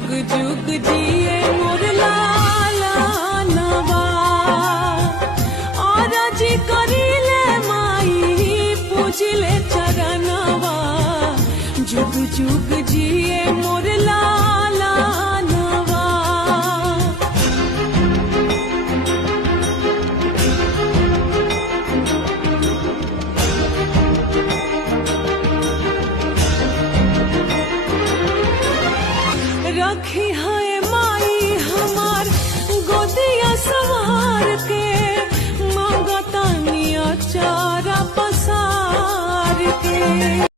जुग जुग जिए मोर लाला नवा और जी करिले माई पूजिले चरणवा जुग जुग जिए